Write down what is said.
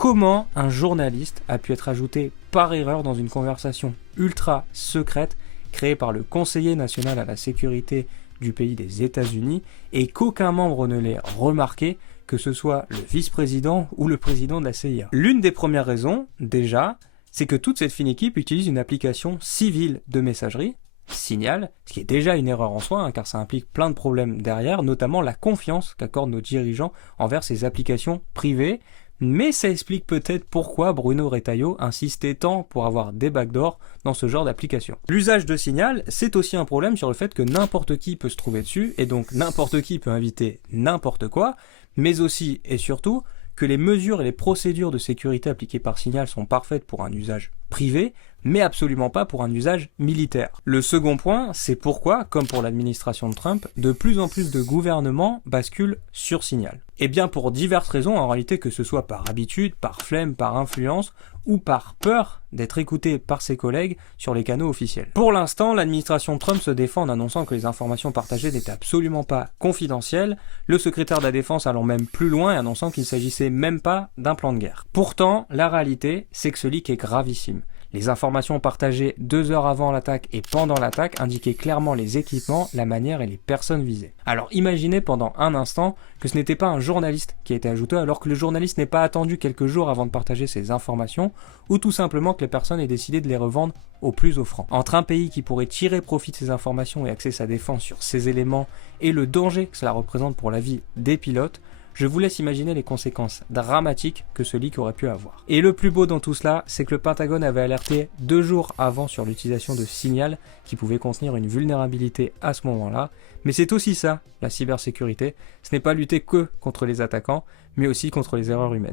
comment un journaliste a pu être ajouté par erreur dans une conversation ultra secrète créée par le conseiller national à la sécurité du pays des États-Unis et qu'aucun membre ne l'ait remarqué, que ce soit le vice-président ou le président de la CIA. L'une des premières raisons, déjà, c'est que toute cette fine équipe utilise une application civile de messagerie, Signal, ce qui est déjà une erreur en soi, car ça implique plein de problèmes derrière, notamment la confiance qu'accordent nos dirigeants envers ces applications privées, mais ça explique peut-être pourquoi Bruno Retailleau insistait tant pour avoir des backdoors dans ce genre d'application. L'usage de Signal, c'est aussi un problème sur le fait que n'importe qui peut se trouver dessus, et donc n'importe qui peut inviter n'importe quoi, mais aussi et surtout que les mesures et les procédures de sécurité appliquées par Signal sont parfaites pour un usage privé, mais absolument pas pour un usage militaire. Le second point, c'est pourquoi, comme pour l'administration de Trump, de plus en plus de gouvernements basculent sur Signal. Et bien pour diverses raisons, en réalité, que ce soit par habitude, par flemme, par influence, ou par peur d'être écouté par ses collègues sur les canaux officiels. Pour l'instant, l'administration Trump se défend en annonçant que les informations partagées n'étaient absolument pas confidentielles, le secrétaire de la Défense allant même plus loin et annonçant qu'il ne s'agissait même pas d'un plan de guerre. Pourtant, la réalité, c'est que ce leak est gravissime. Les informations partagées 2 heures avant l'attaque et pendant l'attaque indiquaient clairement les équipements, la manière et les personnes visées. Alors imaginez pendant un instant que ce n'était pas un journaliste qui a été ajouté alors que le journaliste n'est pas attendu quelques jours avant de partager ces informations ou tout simplement que les personnes aient décidé de les revendre au plus offrant. Entre un pays qui pourrait tirer profit de ces informations et axer sa défense sur ces éléments et le danger que cela représente pour la vie des pilotes, je vous laisse imaginer les conséquences dramatiques que ce leak aurait pu avoir. Et le plus beau dans tout cela, c'est que le Pentagone avait alerté 2 jours avant sur l'utilisation de Signal qui pouvait contenir une vulnérabilité à ce moment-là. Mais c'est aussi ça, la cybersécurité. Ce n'est pas lutter que contre les attaquants, mais aussi contre les erreurs humaines.